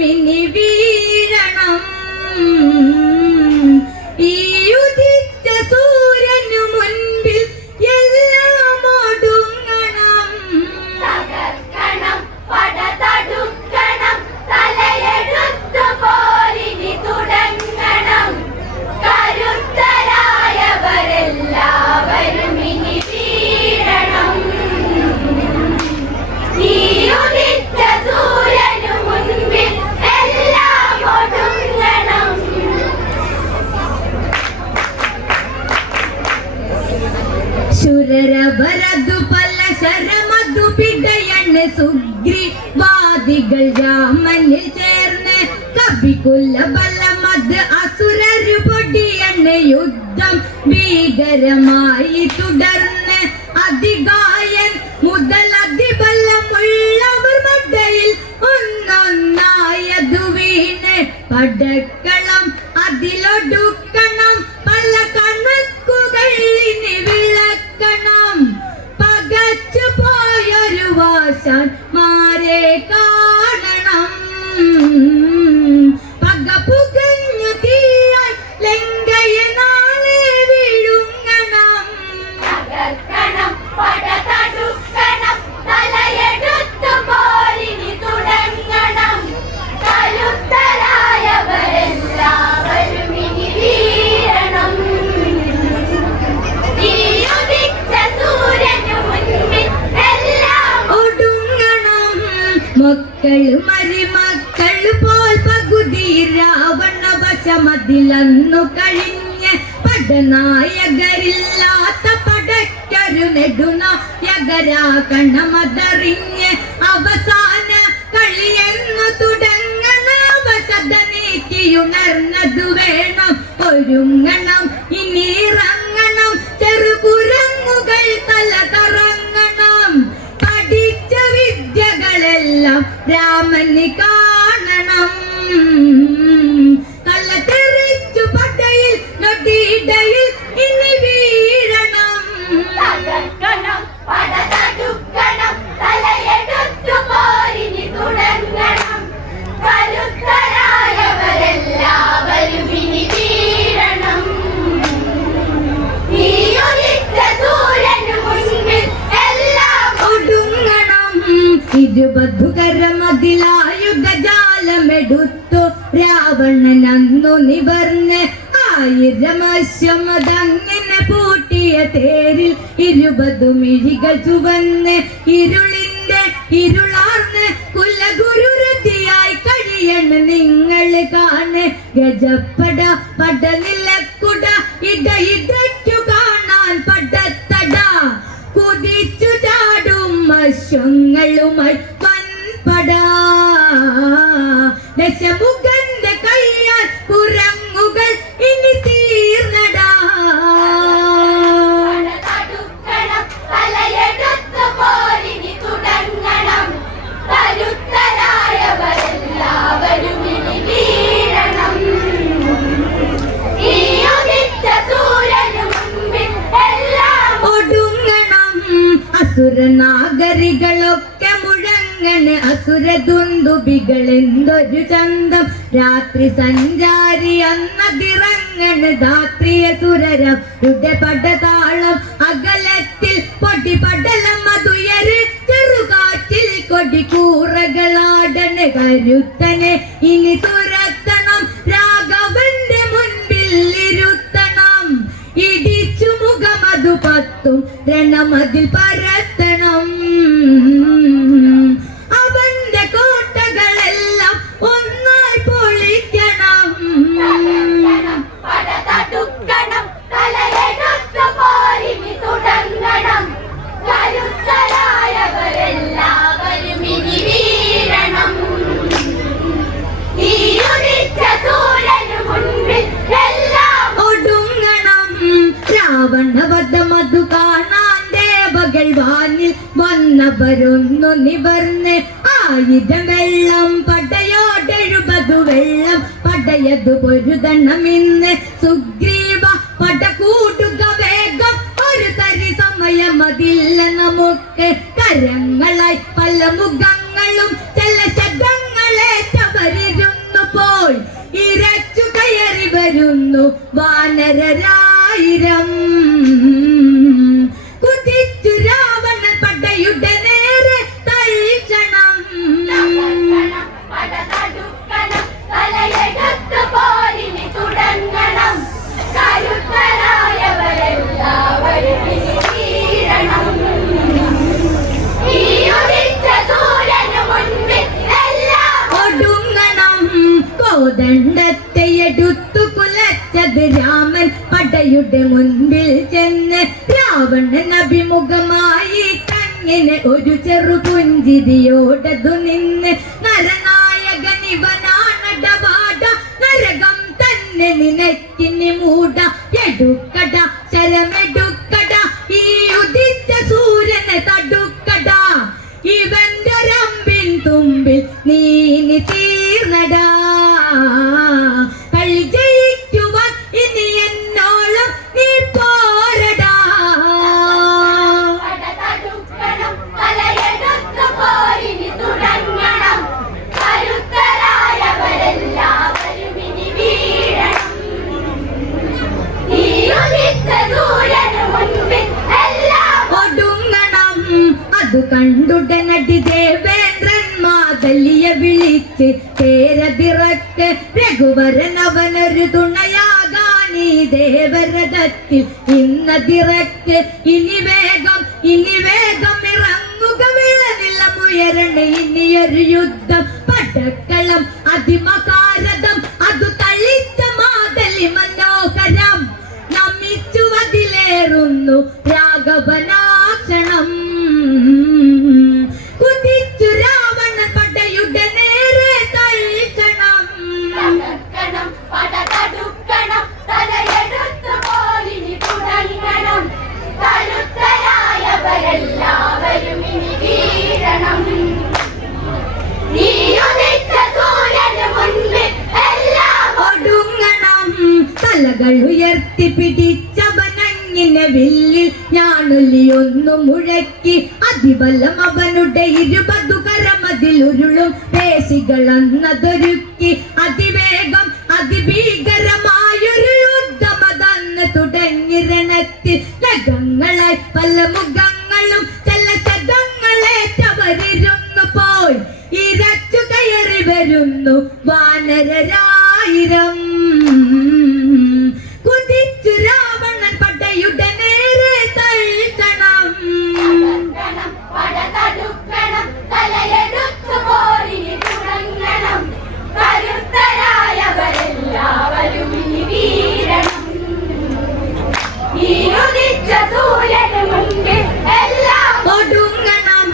വരുമിനി വീഴണം. ഈ ഉദിച്ച സൂര്യനു മുൻപിൽ എല്ലാം ഒടുങ്ങണം. തകർക്കണം, പടതടുക്കണം, തലയെടുത്തു പോരിനി തുടങ്ങണം. കരുത്തരായവരെല്ലാവരും ഇനി വീഴണം. ഈ ഉദിച്ച സൂര്യനു മുൻപിൽ എല്ലാം ഒടുങ്ങണം. ശുരരവരതു പല ശരമതു പിടയണ് സുഗ്രീവാദികൾ രാമനിൽ ചേർന്ന് കപികുല ബലമത് അസുരരു പൊടിയണ്. യുദ്ധം ഭീകരമായി തുടർന്ന് അതികായൻ മുതൽ അതിബലമുള്ളവർ മടയിൽ ഒന്നൊന്നായതു വീണ് പടക്കളം അതിലൊടുക്കണം. പല കണക്കുകൾ ഇനി വിളക്കണം. പകച്ചു പോയൊരു വാശന്മാരെ കാണണം. പക പുകഞ്ഞു തീയായി ലങ്കയെ നാളെ വിഴുങ്ങണം. തകർക്കണം, പടതടുക്കണം, തലയെടുത്തു പോരിനി തുടങ്ങണം. കരുത്തരായവരെല്ലാവരും ഇനി വീഴണം. ഈ ഉദിച്ച സൂര്യനു മുൻപിൽ എല്ലാം ഒടുങ്ങണം. മക്കള് മരുമക്കള് പോൽ പകുതി രാവണ വശമതിലന്നു കഴിഞ്ഞ് പടനായകരില്ലാത്ത പടയ്ക്കൊരു നെടുനായകരാകണമതറിഞ്ഞ് അവസാന കളിയെന്നു തുടങ്ങണ അവശത നീക്കിയുണർന്നതു വേണം. ഒരുങ്ങണം, ഇനി ഇറങ്ങണം. ചെറുകുരങ്ങുകൾ തല കറങ്ങണം. പഠിച്ച വിദ്യകളെല്ലാം രാമന് കാണണം. കല തെറിച്ചു പടയിൽ നൊടിയിടയിൽ ഇനി വീഴണം. തകർക്കണം, പടതടുക്കണം, തലയെടുത്തു പോരിനി തുടങ്ങണം. കരുത്തരായവരെല്ലാവരും ഇനി വീഴണം. ഈ ഉദിച്ച സൂര്യനു മുൻപിൽ എല്ലാം ഒടുങ്ങണം. ഇരുപതുകരമതിലായുധജാലമെടുത്തു രാവണൻ അന്നു നിവർന്ന് 1000 അശ്വമതങ്ങനെ പൂട്ടിയ തേരിൽ 20 മിഴികൾ ചുവന്ന് ഇരുളിന്റെ ഇരുളാർന്ന് കുലഗുരുരതിയായി കഴിയണ് നിങ്ങൾ കാണ്. ഗജപ്പട പടനിലക്കുട ഇടയിടയ്ക്കു കാണാൻ പടത്തട കുതിച്ചു ചാടും അശ്വങ്ങളുമായി വൻപട. ദശമുഖന്റെ കയ്യാൽ കുരങ്ങുകൾ ഇനി തീർന്നടാ. പടതടുക്കണം, തലയെടുത്തു പോരിനി തുടങ്ങണം. കരുത്തരായവരെല്ലാവരും ഇനി വീഴണം. ഈ ഉദിച്ച സൂര്യനു മുൻപിൽ എല്ലാം ഒടുങ്ങണം. അസുരനാഗരികളൊക്കെ മുഴങ്ങണ്. അസുരദുന്ദുബികൾ എന്തൊരു ചന്തം. രാത്രി സഞ്ചാരി അന്നതിറങ്ങണ്. ധാത്രിയ സുരരുടെ പടതാളം അകലത്തിൽ പൊടിപടലം അതുയര്. ചെറുകാറ്റിൽ കൊടിക്കൂറകളാടണ്. കരുത്തനെ ഇനി തുരത്തണം. രാഘവന്റെ മുൻപിൽ ഇരുത്തണം. ഇടിച്ചു മുഖമതു 10 രണമതിൽ പരത്തണം. അവന്റെ കോട്ടകളെല്ലാം ഒന്നായി പൊളിക്കണം. തകർക്കണം, പടതടുക്കണം, തലയെടുത്തു പോരിനി തുടങ്ങണം. കരുത്തരായവരെല്ലാവരും ഇനി വീഴണം. ഈ ഉദിച്ച സൂര്യനു മുൻപിൽ എല്ലാം ഒടുങ്ങണം. രാവണവധമതു കാണാൻ ദേവകൾ വാനിൽ വന്നവരൊന്നു നിവർന്ന് 1000 വെള്ളം പടയോട് 70 വെള്ളം പടയതു പൊരുതണമിന്ന്. സുഗ്രീവ പട കൂടുക വേഗം. ഒരു തരി സമയമതില്ല നമുക്ക്. കരങ്ങളായി പല മുഖങ്ങളും ചില ശബ്ദങ്ങളേറ്റ വരിക. വരുന്നു വാനരരായിരം. കുതിച്ചു രാവണൻ പടയുടെ നേരെ തൽക്ഷണം. പടതടുക്കണം തലയെടുത്ത് പോരിന് തുടങ്ങണം. കരുത്തരായവരെല്ലാവരും ഇനി വീഴണം. ഈ ഉദിച്ച സൂര്യന് മുൻപിൽ എല്ലാം ഒടുങ്ങണം. കോദണ്ഡത്തെ എടുത്തു കുലച്ചത് രാമൻ പടയുടെ മുൻപിൽ ചെന്ന് രാവണൻ അഭിമുഖമായി കങ്ങിനെ ഒരു ചെറു പുഞ്ചിരിയോടതു നിന്ന് നരനായകനിവനാണടപാട നരകം തന്നെ നിനക്കിനി മൂട എടുക്കട ശരമെടുക്കട ഈ ഉദിച്ച സൂര്യനെ തടുക്കട ഇവന്റെ രമ്പിൻ തുമ്പിൽ നീനി തീർന്നടാ കളി ജയിക്കുവാൻ ഇനി എന്നോളം നീ പോരടാ. പടതടുക്കണം തലയെടുത്ത് പോരിന് തുടങ്ങണം. കരുത്തരായവരെല്ലാവരും ഇനി വീഴണം. ഈ ഉദിച്ച സൂര്യന് മുൻപിൽ എല്ലാം ഒടുങ്ങണം. അതു കണ്ടുടനടി ദേവേന്ദ്രൻ മാതലിയ വിളിച്ച് തേരതിറക്ക് രഘുവരൻ അവനൊരു തുണയാകാനീ ദേവരഥത്തിൽ ഇന്നതിറക്ക്. ഇനി വേഗം ഇറങ്ങുക വിളനിലമുയരണ ഇനിയൊരു യുദ്ധം പടക്കളം അതിമകാരതം അതു തളിച്ച മാതലി മനോഹരം. നമിച്ചു അതിലേറുന്നു രാഘവനാക്ഷണം. കുതിച്ചു രാവണൻ പടയുടെ നേരെ തൽക്ഷണം. തകർക്കണം പടതടുക്കണം തലയെടുത്ത് പോരിന് തുടങ്ങണം. കരുത്തരായവരെല്ലാവരും ഇനി വീഴണം. ഈ ഉദിച്ച സൂര്യന് മുൻപിൽ എല്ലാം ഒടുങ്ങണം. തലകൾ ഉയർത്തി പിടിച്ചവനങ്ങിനെ വില്ലിൽ ഞാനൊലിയൊന്നു മുഴക്കി അതിബലം അവനുടെ 20 കരമതിലുരുളും പേശികളന്നതൊരുക്കി അതിവേഗം അതിഭീകരമായൊരു യുദ്ധമതന്ന് തുടങ്ങിരണത്തിൽ നഖങ്ങളായി പല മുഖങ്ങളും ചില ശതങ്ങളേറ്റവരിരുന്നു പോയി ഇരച്ചു കയറി വരുന്നു വാനരരായിരം. കുതിച്ചു രാവണൻ പടയുടെ നേരെ തൽക്ഷണം. തകർക്കണം പടതടുക്കണം തലയെടുത്ത് പോരിന് തുടങ്ങണം. കരുത്തരായവരെല്ലാവരും ഇനി വീഴണം. ഈ ഉദിച്ച സൂര്യന് മുൻപിൽ എല്ലാം ഒടുങ്ങണം.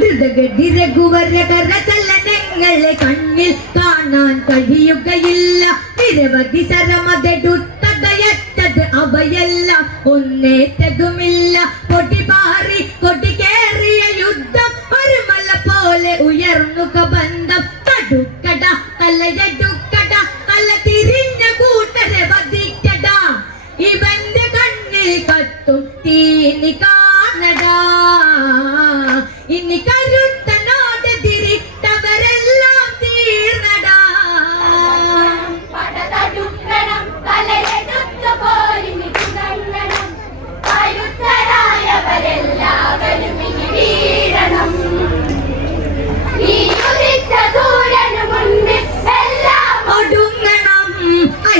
ദ്രുതഗതി രഘുവരകര ചലനങ്ങളെ കണ്ണിൽ കാണാൻ കഴിയുകയില്ല. നിരവധി ശരമതെടുത്തതയറ്റത് അവയെല്ലാം ഒന്നേറ്റതുമില്ല. പൊടിപാറി കൊടി കേറിയ യുദ്ധം ഒരു മല പോലെ ഉയർന്നു ബന്ധം. തടുക്കട തലയെടുക്കട തല തിരിഞ്ഞ കൂട്ടരെ വധിക്കട ഇവന്റെ കണ്ണിൽ കത്തും തീനി കാണടാ. ഇനി കരുത്തനോട് തിരിട്ടവരെല്ലാം തീർന്നടാ. പടതടുക്കണം തലയെടുത്ത് പോരിന് തുടങ്ങണം. കരുത്തരായവരെല്ലാവരും ഇനി വീഴണം. ഈ ഉദിച്ച സൂര്യന് മുൻപിൽ എല്ലാം ഒടുങ്ങണം.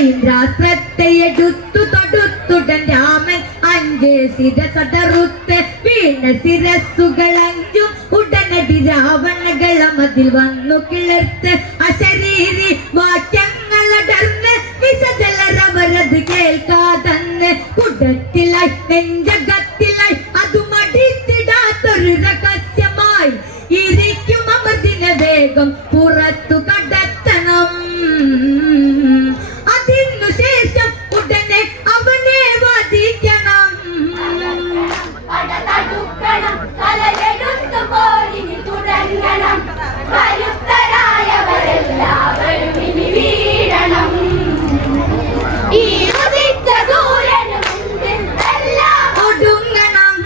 ഐന്ദ്രാസ്ത്രത്തെ എടുത്തു തൊടുത്തുടൻ രാമൻ 5 ശിരസതറുത്ത് വീണ ശിരസ്സുകളഞ്ചും ഉടനടി രാവണകളമതിൽ വന്നു കിളർത്ത് അശരീരി വാക്യങ്ങളടർന്ന് വിശജലരവരത് കേൾക്കാതന്ന് കുടത്തിലായി നെഞ്ചകത്തിലായി അതു മടിച്ചിടാത്തൊരു രഹസ്യമായി ഇരിക്കും അമൃതിനെ വേഗം പുറത്തു കടത്തണം. അതിനു ശേഷം ഉടനെ അവനെ വധിക്കണം. പടതടുക്കണം തലയെടുത്ത് പോരിന് തുടങ്ങണം. കരുത്തരായവരെല്ലാവരും ഇനി വീഴണം. ഈ ഉദിച്ച സൂര്യന് മുൻപിൽ എല്ലാം ഒടുങ്ങണം.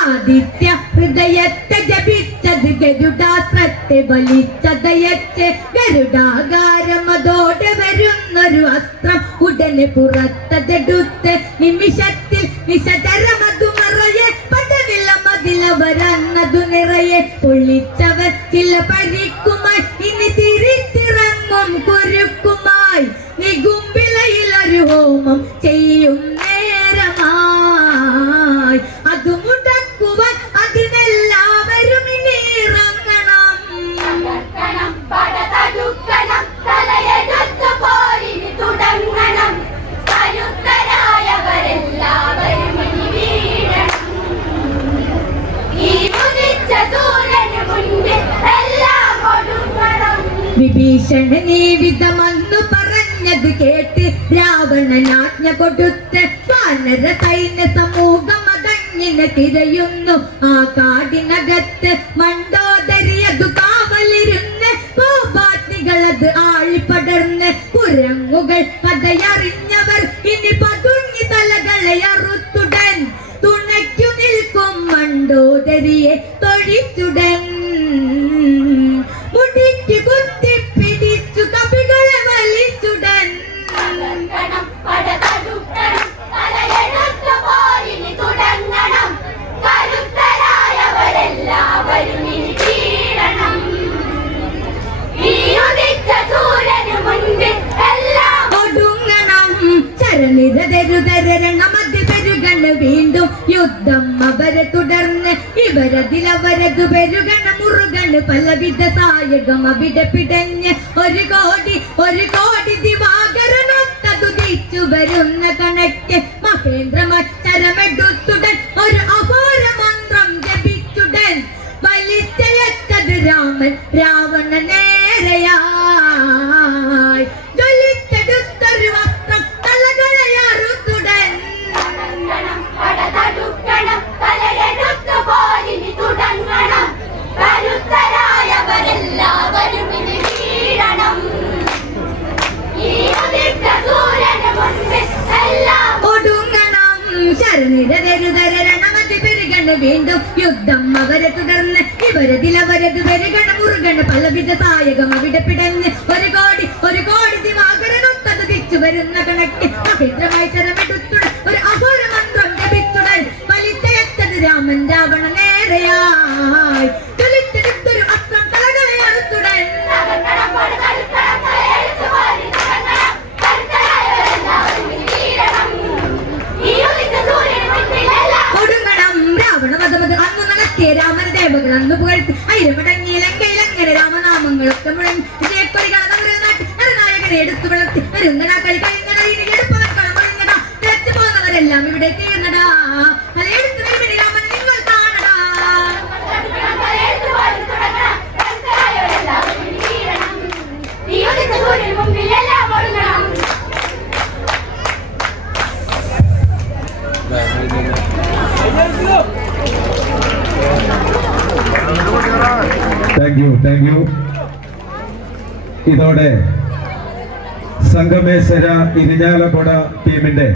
ആദിത്യ ഹൃദയത്തെ ജപിച്ചത് ഗരുഡാസ്ത്രത്തെ വലിച്ചതയച്ച് ഗരുഡാകാരം അതോടെ വരുന്ന എന്നൊരു അസ്ത്രം ഉടനെ പുറത്തതെടുത്ത് നിമിഷത്തിൽ നിശതരമതു മറയെ പടവില്ല മതിലവരന്നതു നിറയെ പൊള്ളിച്ചവർ ചില പരിക്കുമായി ഇനി തിരിച്ചിറങ്ങും കുരുക്കുമായി നികുംബിലയിലൊരു ഹോമം ചെയ്യും നേരമായി അത് മുടക്കുവാൻ അതിനെല്ലാവരും ഇനി ഇറങ്ങണം. തകർക്കണം, പടതടുക്കണം, തലയെടുത്ത് പോരിന് തുടങ്ങണം. കരുത്തരായവരെല്ലാവരും ഇനി വീഴണം. ഈ ഉദിച്ച സൂര്യന് മുൻപിൽ എല്ലാം ഒടുങ്ങണം. വിഭീഷണ നീവിധമെന്നു പറഞ്ഞത് കേട്ട് രാവണനാജ്ഞ കൊടുത്ത് വാനര സൈന്യ സമൂഹം അതങ്ങിനെ തിരയുന്നു. ആ കാടിനകത്ത് മണ്ടോദരിയതു കാവലിരുന്ന് കോപാഗ്നികളത് ആളിപ്പടർന്ന് കുരങ്ങുകൾ കഥയറിഞ്ഞവർ ഇനി പതുങ്ങി തലകളെ അറുത്തുടൻ തുണയ്ക്കു നിൽക്കും മണ്ടോദരിയെ തൊഴിച്ചുടൻ. മുടിക്ക് കുത്തിപ്പിടിച്ചു കപികളെ വലിച്ചുടൻ. തകർക്കണം, പടതടുക്കണം, തലയെടുത്ത് പോരിന് തുടങ്ങണം. കരുത്തരായവരെല്ലാവരും ഇനി വീഴണം. ഈ ഉദിച്ച സൂര്യന് മുൻപിൽ എല്ലാം ഒടുങ്ങണം. ചരണിതരുതരണമതി പെരുകണ വീണ്ടും യുദ്ധം അവരെ തുടർന്ന് ഇവരതിലവരതു പെരുകണ മുറുകണ് പലവിധ സായകം അവിടെ പിടഞ്ഞ് ഒരു കോടി ദിവാകരനൊത്തതു തിരിച്ചു വരുന്ന കണക്ക് മഹേന്ദ്രമായി ചരമെടുത്തുടൻ ഒരു അഘോര മന്ത്രം ജപിച്ചുടൻ വലിച്ചയച്ചത് രാമൻ രാവണ നേരെയായി ജ്വലിച്ചെടുത്തൊരു വസ്ത്രം തലകളെ അറുത്തുടൻ. തകർക്കണം, പടതടുക്കണം, തലയെടുത്ത് പോരിന് തുടങ്ങണം. കരുത്തരായവരെല്ലാവരും ഇനി വീഴണം. ഈ ഉദിച്ച സൂര്യന് മുൻപിൽ എല്ലാം ഒടുങ്ങണം. ശരണിതരുതരണമതി പെരുകണ് വീണ്ടും യുദ്ധം അവരെ തുടർന്ന് ഇവരതിലവരത് പെരുകണ മുറുകണ് പലവിധ സായകം അവിടെ പിടഞ്ഞ് ഒരു കോടി ദിവാകരനൊത്തത് തിരിച്ചു വരുന്ന കണക്ക് മഹേന്ദ്രമായി ചരമെടുത്തുടൻ ഒരു അഘോര മന്ത്രം ജപിച്ചുടൻ വലിച്ചയച്ചത് രാമൻ രാവണ നേരെയായി ജ്വലിച്ചെടുത്തൊരു അസ്ത്രം തലകളെ അറുത്തുടൻ. തകർക്കണം, പടതടുക്കണം, തലയെടുത്ത് പോരിന് തുടങ്ങണം. കരുത്തരായവരെല്ലാവരും ഇനി വീഴണം. ഈ ഉദിച്ച സൂര്യന് മുൻപിൽ എല്ലാം ഒടുങ്ങണം. രാവണ വധമത് അന്നു നടത്തിയ രാമൻ ദേവകൾ അന്ന് പുകഴ്ത്തി അയിരമടങ്ങിയ ലങ്കയിൽ അങ്ങനെ രാമനാമങ്ങളൊക്കെ മുഴങ്ങി വിജയക്കൊടികൾ നായകനെ എടുത്തു വളർത്തി വരുന്നടാ കളി കഴിഞ്ഞടാ ഇനി എടുപ്പവൻ മുഴങ്ങടാ തെച്ചു പോകുന്നവരെല്ലാം ഇവിടെ തീർന്നടാ തലയെടുത്ത് വരുമ്പോൾ രാമൻ നിങ്ങൾ കാണടാ. തകർക്കണം, തലയെടുത്ത് പോരിന് തുടങ്ങണം. കരുത്തരായവരെല്ലാവരും ഇനി വീഴണം. ഈ ഉദിച്ച സൂര്യന് മുൻപിൽ എല്ലാം ഒടുങ്ങണം. Thank you. ഇതോടെ സംഗമേശ്വര ഇരിഞ്ഞാലക്കുട ടീമിന്റെ